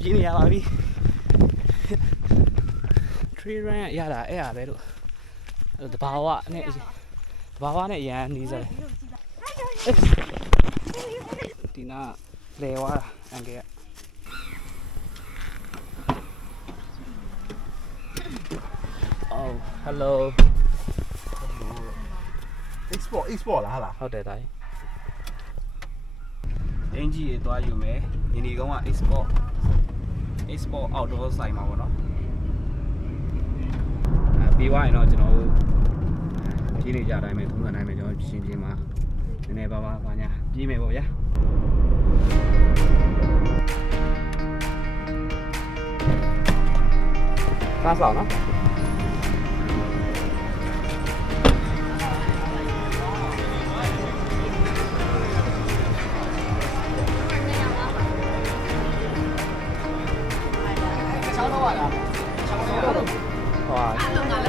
ပြင်းနေရပါပြီ tree run ရတာအဲ့အားပဲလို့တဘာဝနဲ့အရန်နီးစပ်ဒီနာလဲဝါတာအန်ကဲ Oh hello export လားဟာလား ဟုတ်တယ်တိုင်းအင်ဂျီတွေတွားယူမယ်ဒီနေ့ကောင်က export outdoor ဆိုင်မှာပေါ့နော်ပြီးသွားရင်တော့ကျွန်တော်တို့ကြီးနေကြတိုင်းပဲထုံးစံတိုင်းပဲကျွန်တော်ရှင်းပြမှာနည်းနည်းပါပါညာပြီးမယ်ပေါ့ဗျာကားဆောင်နော်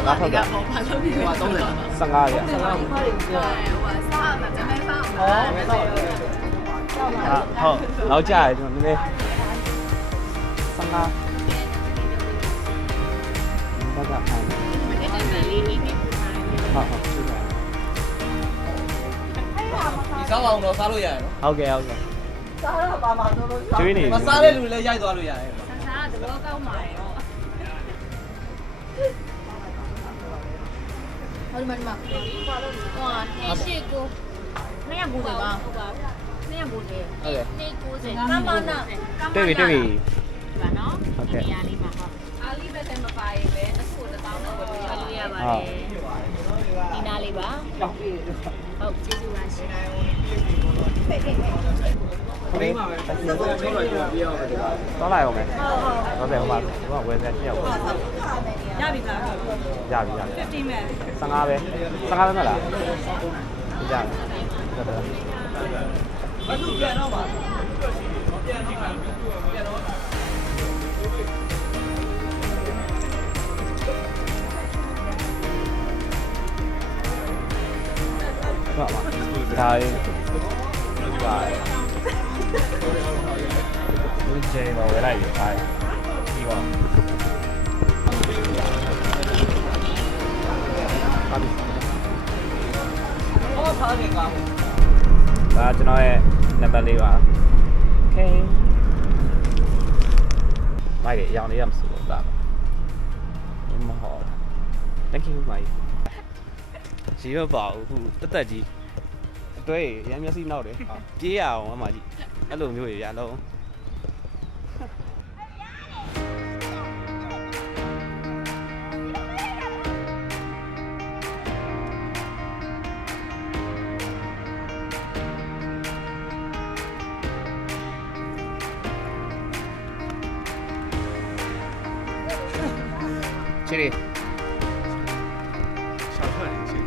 ဘာထုတ်တာဘာလုပ်နေလဲ15ရ15ပါဟိုစားမှာတမဲဖောင်းဟုတ်လောက်ကြရတယ်ကျွန်တော်နည်းနည်း15ဘာကဖိုင်ဒီစားအောင်တော့စားလို့ရတယ်နော်ဟုတ်ကဲ့စားတော့ပါပါတော့လို့ကျွေးနေမစားတဲ့လူလည်းရိုက်သွားလို့ရတယ်စားတဘောကောင်းပါရောဟိုဒီမှာဟို289 290ပါဟုတ်ပါ290ဟုတ်ကဲ့290ကမ္ဘာနာတွေ့ပြီပါနော် ဟုတ်ကဲ့ နေရာလေးမှာဟုတ်အားလေးပဲမပါရင်လည်းအခု1000တော့ဝယ်လို့ရပါတယ်ဒီနားလေးပါဟုတ်ကျေးဇူးပါရှင်ဘေးမှာပဲဆောက်လိုက်ကျွန်တော်ပြရအောင်ဒီကသွားလိုက်အောင်မယ်ဟုတ်တယ်ဟိုမှာဝယ်ဆက်ပြရအောင်ရပြီလားရပြီ15မဲ့15ပဲ15ပဲမလားကြတယ်ဟုတ်တယ်အခုပြန်တော့ပါပြန်တော့ဟုတ်ပါဒါရေးဒါဒီကျေတော့ဝယ်လိုက်ပြီဒါဒီပါဘာဖားနေကောင်းဒါကျွန်တော်ရဲ့နံပါတ်4ပါโอเคမိုက်ရအောင်လေးရမစို့ဒါမဟုတ် thank you မိုက်ရှိရပါဘူးတက်ကြီးအတွဲရမ်းမျက်စိနောက်တယ်ပြေးရအောင်အမကြီးအဲ့လိုမျိုးရလုံးချီရီ小ထွက်နေချင်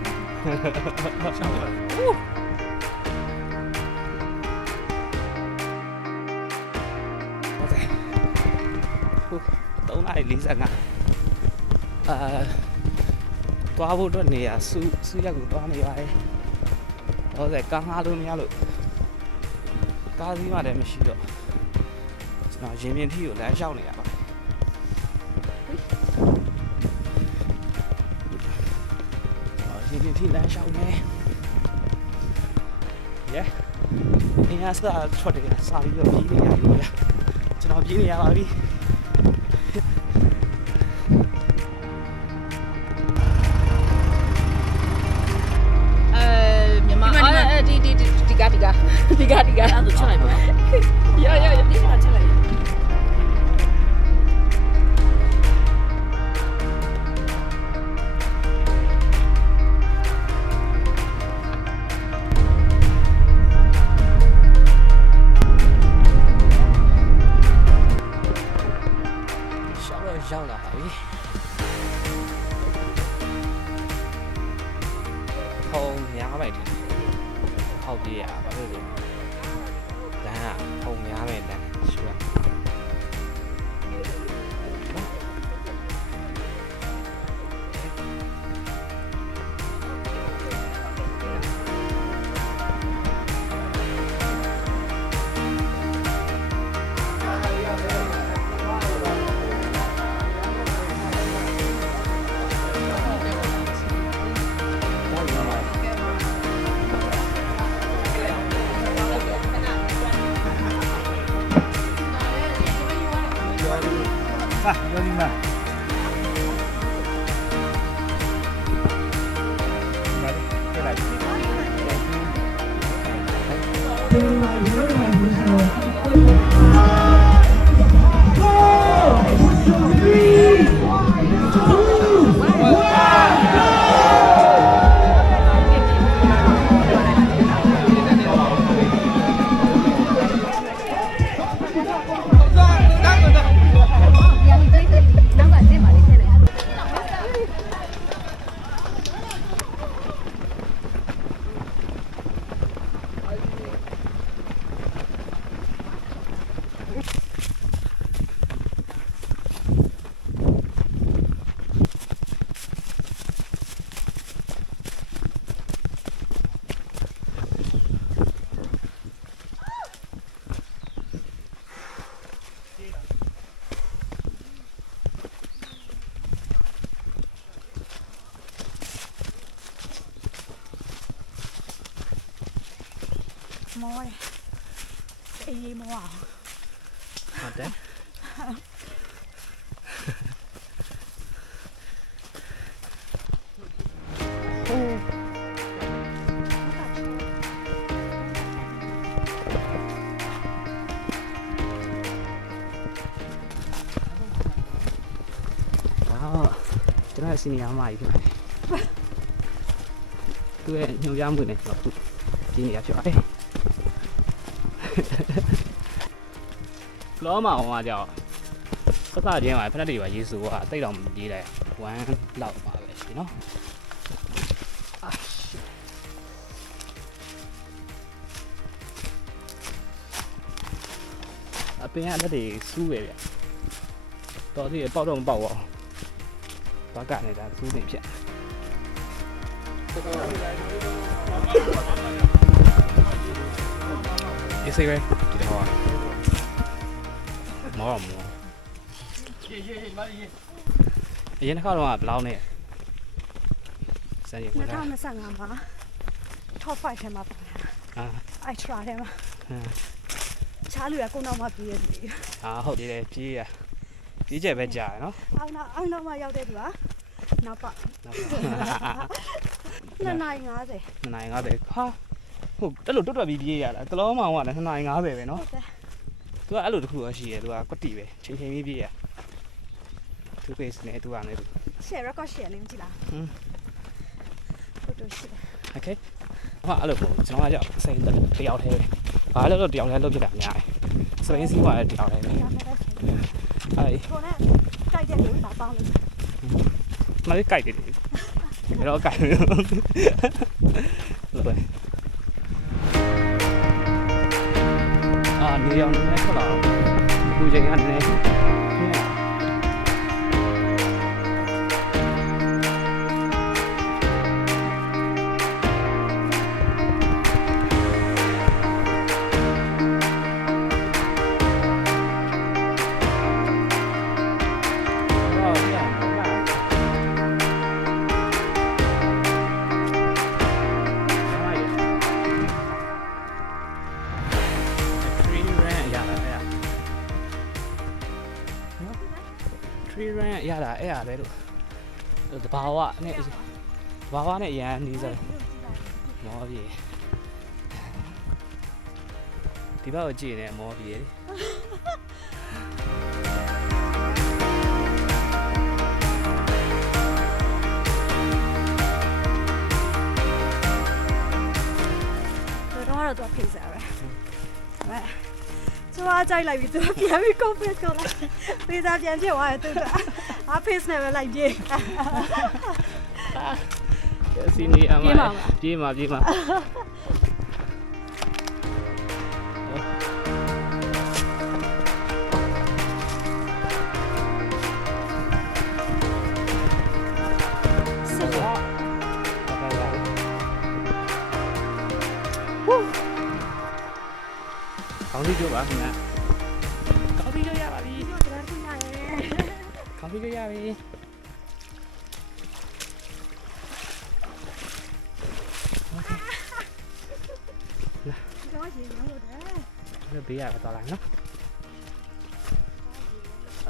小ထွက် 3 နာရီ 45သွားဖို့အတွက်နေရစုရက်ကိုသွားနေရတယ်ဟုတ်တယ်ကားငှားလို့မရလို့ကားစီးမှလည်းမရှိတော့ကျွန်တော်ရင်ပြင်ထီကိုလမ်းလျှောက်နေရပါရင်ပြင်ထီလမ်းလျှောက်နေအင်းအားစားထွက်တယ်စာပြီးတော့ပြေးနေရပြီဗျာကျွန်တော်ပြေးနေရပါပြီမြန်မာဒီကအဲ့ဒါချက်လိုက်ပါရဒီမှာချက်လိုက်ရောက်လာပါပြီဟောများလိုက်တယ်ဟောက်ပြေးရပါလို့ဆိုလမ်းကဟော ပြောဒီမှာခက်လိုက် မောတယ်အေးမောအောင် ဟုတ်တယ်ကျွန်တော်စီနီယာမကြီးဖြစ်ပါတယ်သူ့ရဲ့ညွှန်ကြားမှုနဲ့ကျွန်တော်ဒီနေရာဖြစ်ပါတယ်လောမအောင်ကကြောက်စသချင်းမှာဖက်တွေပါရေးစုကတိတ်တော်မရေးလိုက်1လောက်ပါပဲရှင်နော်အပင်ကလက်တွေစူးပဲဗျတော်သေးပေါက်တော့မပေါက်ပါဘူးဘာကနေတာစူးနေဖြစ်ဒီစိပဲဒီတော့မောတော့မောအရင်တစ်ခါတော့ဘယ်လောက်နဲ့စမ်းရမှာ2025မှာ top 5ထဲမှာပါအဲ့ထရာထဲမှာချားလူရကုန်းတော့မှပြေးရတယ်ဟုတ်တယ်ပြေးရပြေးချက်ပဲကြာရနော်အောင်တော့မှရောက်တဲ့သူကနောက်ပါ2:50 2:50ဟာဟုတ်အဲ့လိုတွတ်ပြီးပြေးရတာကလောမောင်ကလည်း2:50ပဲနော်သူကအဲ့လိုတစ်ခုရှိရသူကကွတ်တီပဲချိန်ပြီးပြေးရသူ base နဲ့သူကလည်း share record share လေးမကြည့်လားဟုတ်တယ်ရှယ် okay ဟာအဲ့လိုပေါ့ကျွန်တော်ကကြောက်စိတ်တယောက်တည်းပဲဘာလို့တော့တယောက်တည်းလုပ်ဖြစ်တာများတယ်စပိန်စီးကလည်းတယောက်တည်းပဲအဲ့ကိုနဲ့ကြိုက်တဲ့လူပါပေါင်းလို့မလေးကြိုက်တယ်ဘယ်တော့ကြိုက်လို့လို့နေအောင်နဲ့ထွက်လာတော့အခုချိန်ကနေနေရတာအဲ့ရပဲလို့တဘာဝနဲ့ရန်နေစားမောပြေဒီဘက်ကိုကြည့်နေမောပြေတော့တော့ဖိစားပဲကျမကြိုက်လိုက်ပြီသူပြန်ပြီး confess လုပ်လိုက်ပေးစားပြန်ဖြစ်သွားတယ်သူကအဖေးနဲ့ပဲလိုက်ပြေးစီနီအမပြေးမှာကောင်းပြီကြပါခင်ဗျာကောင်းပြီရပါပြီကောင်းပြီရပြီလာတော့ရေရောတယ်ဘေးရတော့လာနော်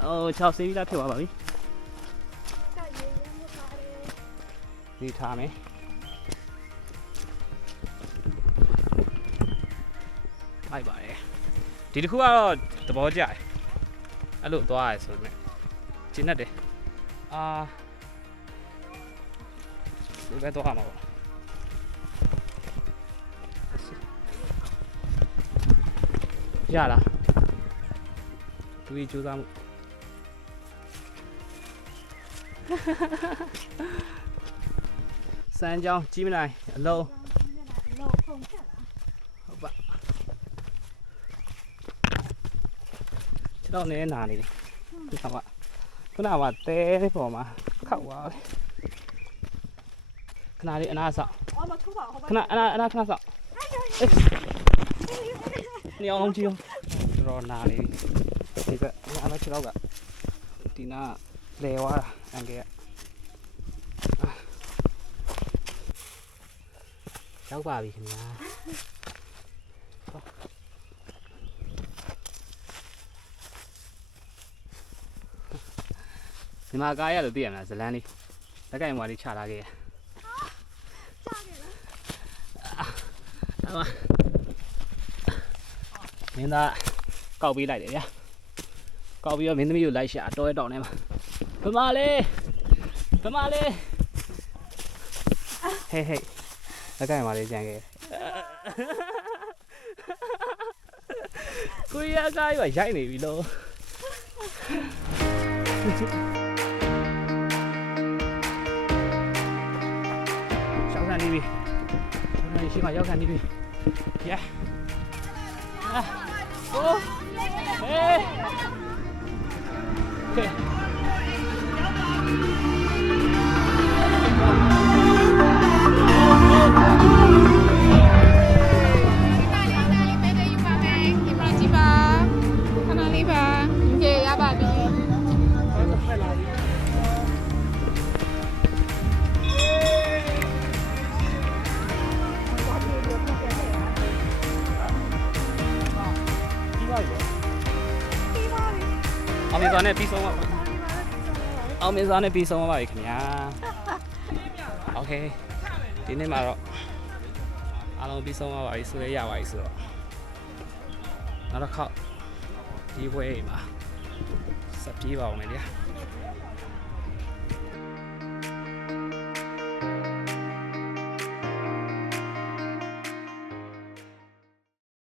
6 ဆေးပြီးသားဖြစ်သွားပါပြီဒီထားမယ်လိုက်ပါတယ်ဒီတစ်ခုကတော့သဘောကျတယ်အဲ့လိုသွားရဲဆိုပေမဲ့ကျင်းတတ်တယ်ဒီဘက်သွားမှာပေါ့ရလားသူကြီးကြိုးစားမှုစမ်းကြောင်းကြီးမနိုင်အလုံးဟုတ်ပါခြေတော့နေနာနေတယ်ဒီကောင်ကခုနကတဲပေါ်မှာခောက်သွားတယ်ခဏလေးအနာဆောက်ခဏအနာခဏဆောက်နေအောင်လုံးကြည့်အောင်တော်နာနေဒီကအနာခြေတော့ကဒီနာလဲသွားတာအန်ကဲရောက်ပါပြီခင်ဗျာဒီမှာကားရလို့သိရမလားဇလန်းလေးလက်ကင်မွားလေးချလာခဲ့ရမင်းသားကောက်ပေးလိုက်တယ်ဗျာကောက်ပြီးတော့မင်းသမီးကိုလိုက်ရှာတော့တောင်းနေမှာဗမာလေးဟေးလက်ကင်မွားလေးကြံခဲ့ကိုရီးယားကားကြီးကရိုက်နေပြီလို့ရောက်ခံနေပြီရှိမှရောက်ခံနေပြီရဲโอ้เฮ้โอเคအောင်မြင်စွာနဲ့ပြီးဆုံးပါအောင်မြင်စွာနဲ့ပြီးဆုံးပါပြီခင်ဗျာโอเคဒီနေ့မှာတော့အားလုံးပြီးဆုံးပါပြီဆိုရရပါပြီဆိုတော့နောက်တစ်ခေါက်ဒီပွဲမှာစပ်ပြေးပါအောင်မယ်ဗျာ